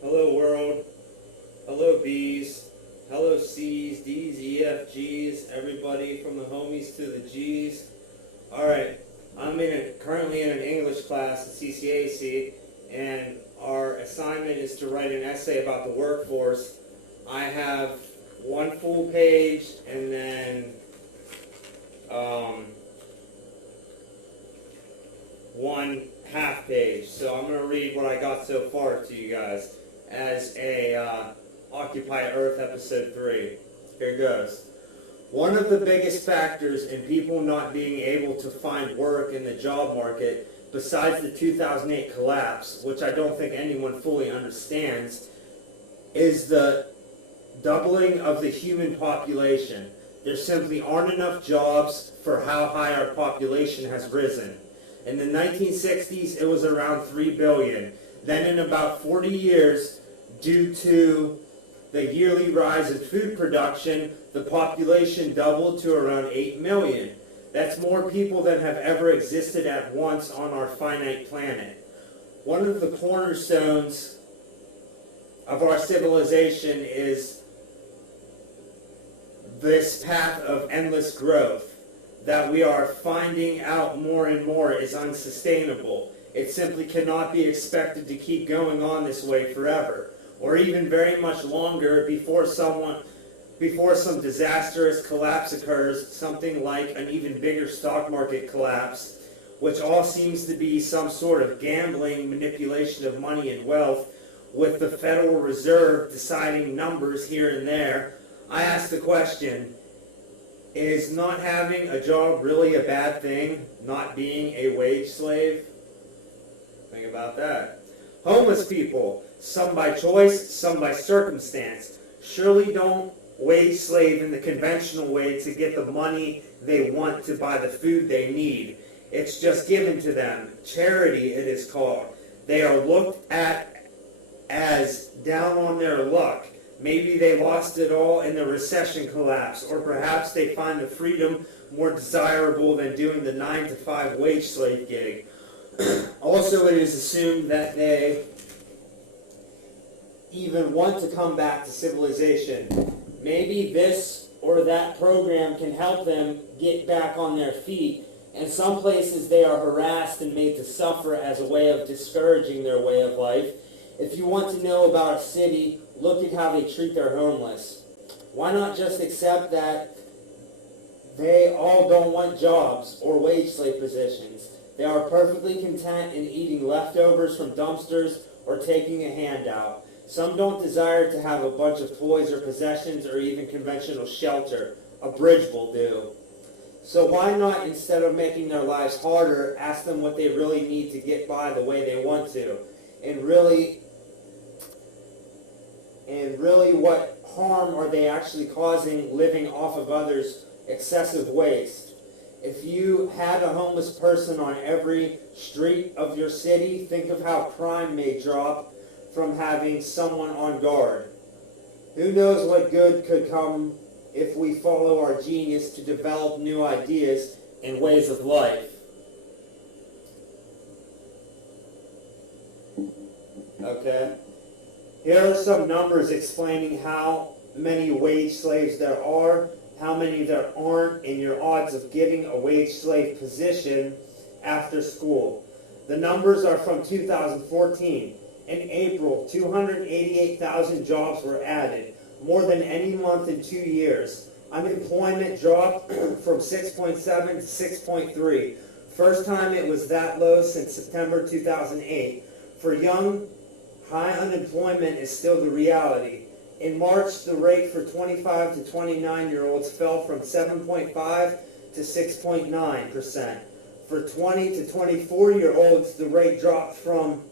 Hello world, hello B's, hello C's, D's, E, F, G's, everybody from the homies to the G's. Alright, I'm currently in an English class at CCAC, and our assignment is to write an essay about the workforce. I have one full page and then one half page. So I'm going to read what I got so far to you guys as a Occupy Earth episode 3. Here goes. One of the biggest factors in people not being able to find work in the job market, besides the 2008 collapse, which I don't think anyone fully understands, is the doubling of the human population. There simply aren't enough jobs for how high our population has risen. In the 1960s, it was around 3 billion. Then in about 40 years, due to the yearly rise in food production, the population doubled to around 8 million. That's more people than have ever existed at once on our finite planet. One of the cornerstones of our civilization is this path of endless growth that we are finding out more and more is unsustainable. It simply cannot be expected to keep going on this way forever, or even very much longer before some disastrous collapse occurs, something like an even bigger stock market collapse, which all seems to be some sort of gambling manipulation of money and wealth, with the Federal Reserve deciding numbers here and there. I ask the question, is not having a job really a bad thing? Not being a wage slave? Think about that. Homeless people, some by choice, some by circumstance, surely don't wage slave in the conventional way to get the money they want to buy the food they need. It's just given to them. Charity, it is called. They are looked at as down on their luck. Maybe they lost it all in the recession collapse, or perhaps they find the freedom more desirable than doing the 9-to-5 wage slave gig. Also, it is assumed that they even want to come back to civilization. Maybe this or that program can help them get back on their feet. In some places they are harassed and made to suffer as a way of discouraging their way of life. If you want to know about a city, look at how they treat their homeless. Why not just accept that they all don't want jobs or wage slave positions? They are perfectly content in eating leftovers from dumpsters or taking a handout. Some don't desire to have a bunch of toys or possessions or even conventional shelter. A bridge will do. So why not, instead of making their lives harder, ask them what they really need to get by the way they want to? And really what harm are they actually causing living off of others' excessive waste? If you had a homeless person on every street of your city, think of how crime may drop from having someone on guard. Who knows what good could come if we follow our genius to develop new ideas and ways of life. Okay? Here are some numbers explaining how many wage slaves there are, how many there aren't, and your odds of getting a wage slave position after school. The numbers are from 2014. In April, 288,000 jobs were added, more than any month in 2 years. Unemployment dropped from 6.7 to 6.3. First time it was that low since September 2008. For young, high unemployment is still the reality. In March, the rate for 25 to 29-year-olds fell from 7.5 to 6.9%. For 20 to 24-year-olds, the rate dropped from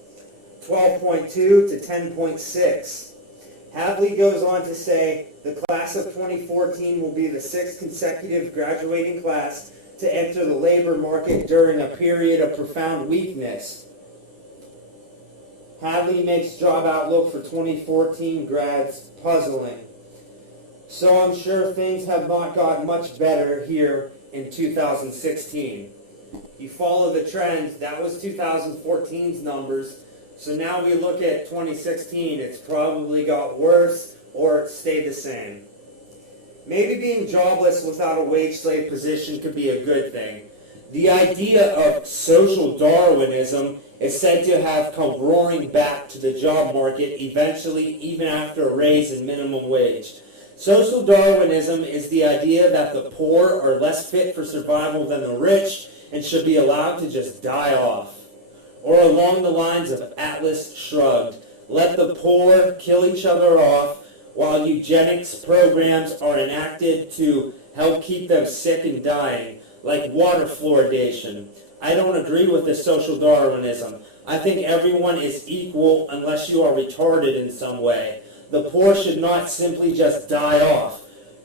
12.2 to 10.6. Hadley goes on to say, the class of 2014 will be the 6th consecutive graduating class to enter the labor market during a period of profound weakness. Hadley makes job outlook for 2014 grads puzzling. So I'm sure things have not gotten much better here in 2016. You follow the trend, that was 2014's numbers. So now we look at 2016, it's probably got worse or it stayed the same. Maybe being jobless without a wage slave position could be a good thing. The idea of social Darwinism is said to have come roaring back to the job market eventually, even after a raise in minimum wage. Social Darwinism is the idea that the poor are less fit for survival than the rich and should be allowed to just die off. Or along the lines of Atlas Shrugged, let the poor kill each other off while eugenics programs are enacted to help keep them sick and dying, like water fluoridation. I don't agree with this social Darwinism. I think everyone is equal unless you are retarded in some way. The poor should not simply just die off.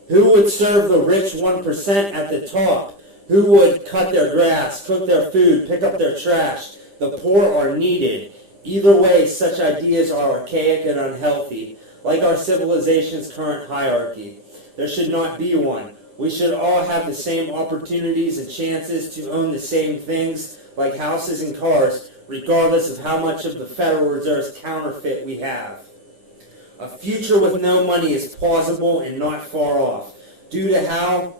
Who would serve the rich 1% at the top? Who would cut their grass, cook their food, pick up their trash? The poor are needed. Either way, such ideas are archaic and unhealthy, like our civilization's current hierarchy. There should not be one. We should all have the same opportunities and chances to own the same things, like houses and cars, regardless of how much of the Federal Reserve's counterfeit we have. A future with no money is plausible and not far off. Due to how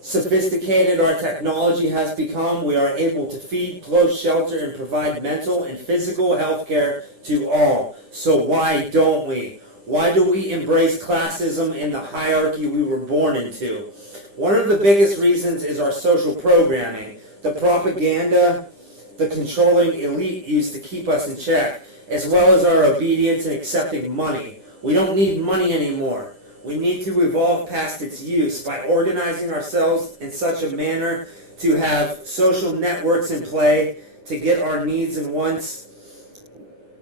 sophisticated our technology has become, we are able to feed, clothe, shelter, and provide mental and physical health care to all. So why don't we? Why do we embrace classism and the hierarchy we were born into? One of the biggest reasons is our social programming. The propaganda the controlling elite use to keep us in check, as well as our obedience and accepting money. We don't need money anymore. We need to evolve past its use by organizing ourselves in such a manner to have social networks in play to get our needs and wants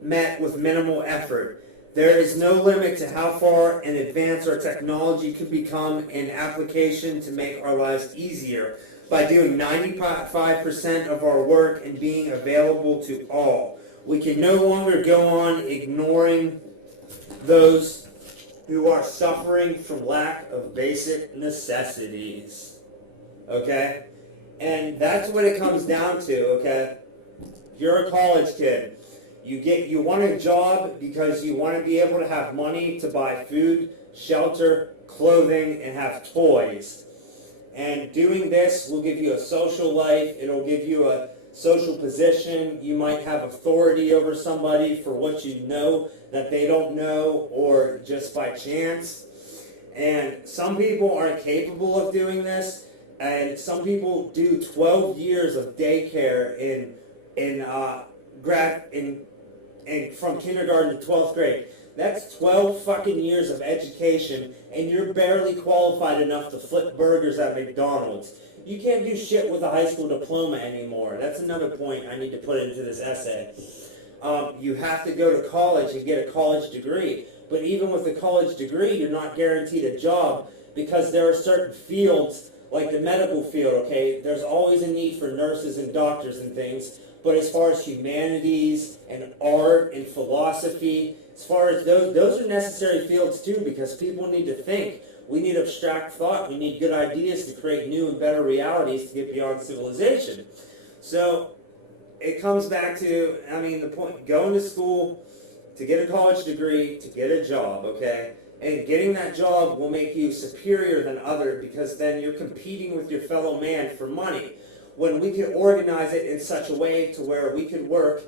met with minimal effort. There is no limit to how far in advance our technology could become an application to make our lives easier by doing 95% of our work and being available to all. We can no longer go on ignoring those who are suffering from lack of basic necessities. Okay? And that's what it comes down to, okay? You're a college kid. You want a job because you want to be able to have money to buy food, shelter, clothing, and have toys. And doing this will give you a social life. It'll give you a social position. You might have authority over somebody for what you know that they don't know, or just by chance. And some people aren't capable of doing this, and some people do 12 years of daycare from kindergarten to 12th grade. That's 12 fucking years of education, and you're barely qualified enough to flip burgers at McDonald's. You can't do shit with a high school diploma anymore. That's another point I need to put into this essay. You have to go to college and get a college degree. But even with a college degree, you're not guaranteed a job, because there are certain fields, like the medical field, okay? There's always a need for nurses and doctors and things. But as far as humanities and art and philosophy, as far as those are necessary fields too, because people need to think. We need abstract thought. We need good ideas to create new and better realities to get beyond civilization. So it comes back to, the point, going to school to get a college degree, to get a job, okay? And getting that job will make you superior than others, because then you're competing with your fellow man for money. When we can organize it in such a way to where we could work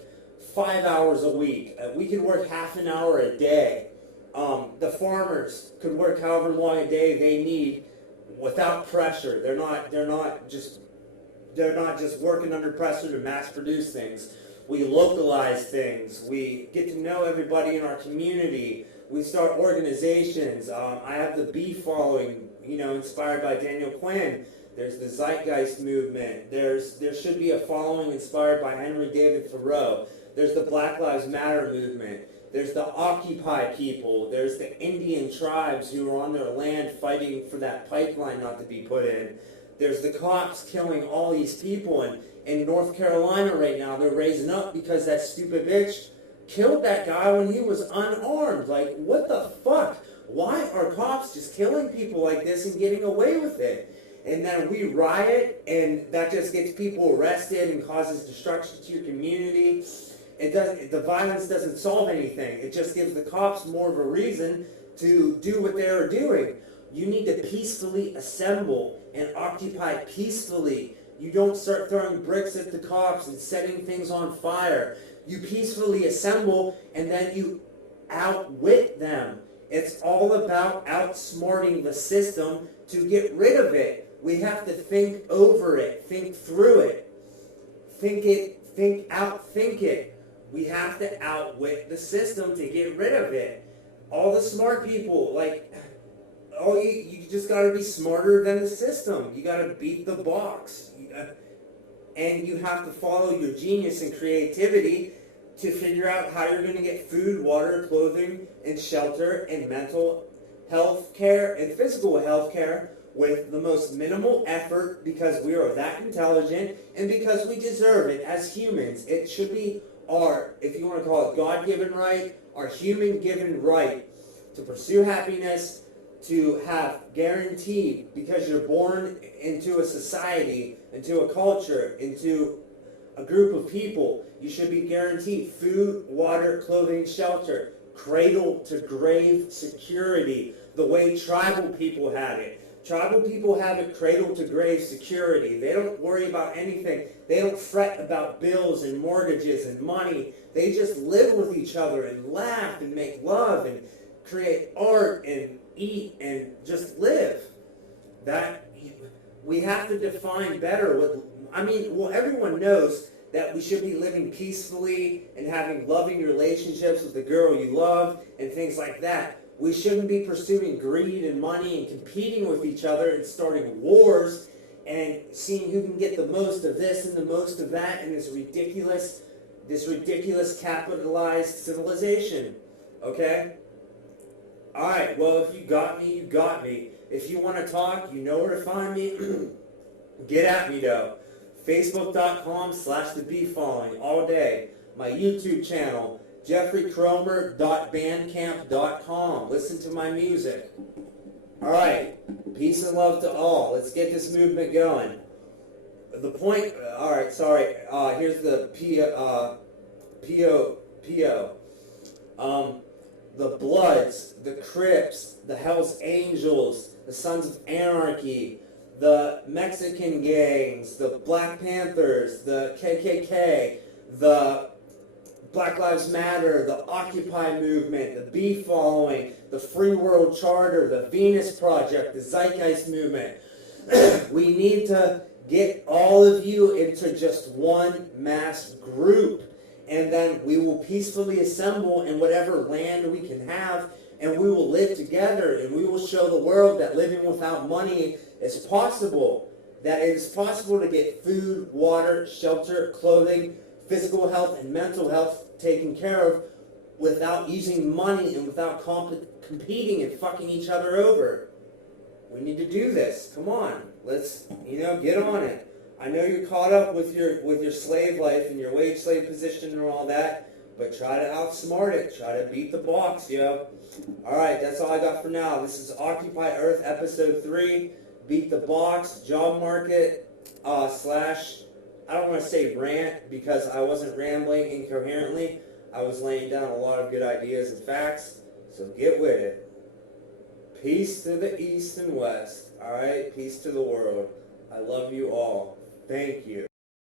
5 hours a week, we could work half an hour a day. The farmers could work however long a day they need without pressure. They're not just working under pressure to mass produce things. We localize things. We get to know everybody in our community. We start organizations. I have the Bee following, inspired by Daniel Quinn. There's the Zeitgeist movement. There should be a following inspired by Henry David Thoreau. There's the Black Lives Matter movement. There's the Occupy people. There's the Indian tribes who are on their land fighting for that pipeline not to be put in. There's the cops killing all these people. And in North Carolina right now, they're raising up because that stupid bitch killed that guy when he was unarmed. Like, what the fuck? Why are cops just killing people like this and getting away with it? And then we riot, and that just gets people arrested and causes destruction to your community. The violence doesn't solve anything. It just gives the cops more of a reason to do what they are doing. You need to peacefully assemble and occupy peacefully. You don't start throwing bricks at the cops and setting things on fire. You peacefully assemble and then you outwit them. It's all about outsmarting the system to get rid of it. We have to think over it, think through it, think it. We have to outwit the system to get rid of it. All the smart people, you just got to be smarter than the system. You got to beat the box. And you have to follow your genius and creativity to figure out how you're going to get food, water, clothing, and shelter, and mental health care and physical health care with the most minimal effort, because we are that intelligent and because we deserve it as humans. It should be our, if you want to call it God-given right, our human-given right to pursue happiness, to have guaranteed, because you're born into a society, into a culture, into a group of people, you should be guaranteed food, water, clothing, shelter, cradle to grave security, the way tribal people had it. Tribal people have it cradle to grave security. They don't worry about anything. They don't fret about bills and mortgages and money. They just live with each other and laugh and make love and create art and eat and just live. That we have to define better what, everyone knows that we should be living peacefully and having loving relationships with the girl you love and things like that. We shouldn't be pursuing greed and money and competing with each other and starting wars and seeing who can get the most of this and the most of that in this ridiculous capitalized civilization. Okay? Alright, well, if you got me, you got me. If you want to talk, you know where to find me. Get at me, though. Facebook.com/TheBeefFalling all day. My YouTube channel, JeffreyCromer.bandcamp.com. Listen to my music. Alright, peace and love to all. Let's get this movement going. The point, alright, sorry, here's the P.O. The Bloods, the Crips, the Hells Angels, the Sons of Anarchy, the Mexican gangs, the Black Panthers, the KKK, the Black Lives Matter, the Occupy movement, the Beef Following, the Free World Charter, the Venus Project, the Zeitgeist movement. We need to get all of you into just one mass group, and then we will peacefully assemble in whatever land we can have, and we will live together, and we will show the world that living without money is possible, that it is possible to get food, water, shelter, clothing, physical health, and mental health taken care of without using money and without competing and fucking each other over. We need to do this. Come on. Let's, get on it. I know you're caught up with your slave life and your wage slave position and all that, but try to outsmart it. Try to beat the box, yo. Alright, that's all I got for now. This is Occupy Earth Episode 3. Beat the box, job market, / I don't want to say rant because I wasn't rambling incoherently. I was laying down a lot of good ideas and facts, so get with it. Peace to the East and West. Alright, peace to the world. I love you all. Thank you.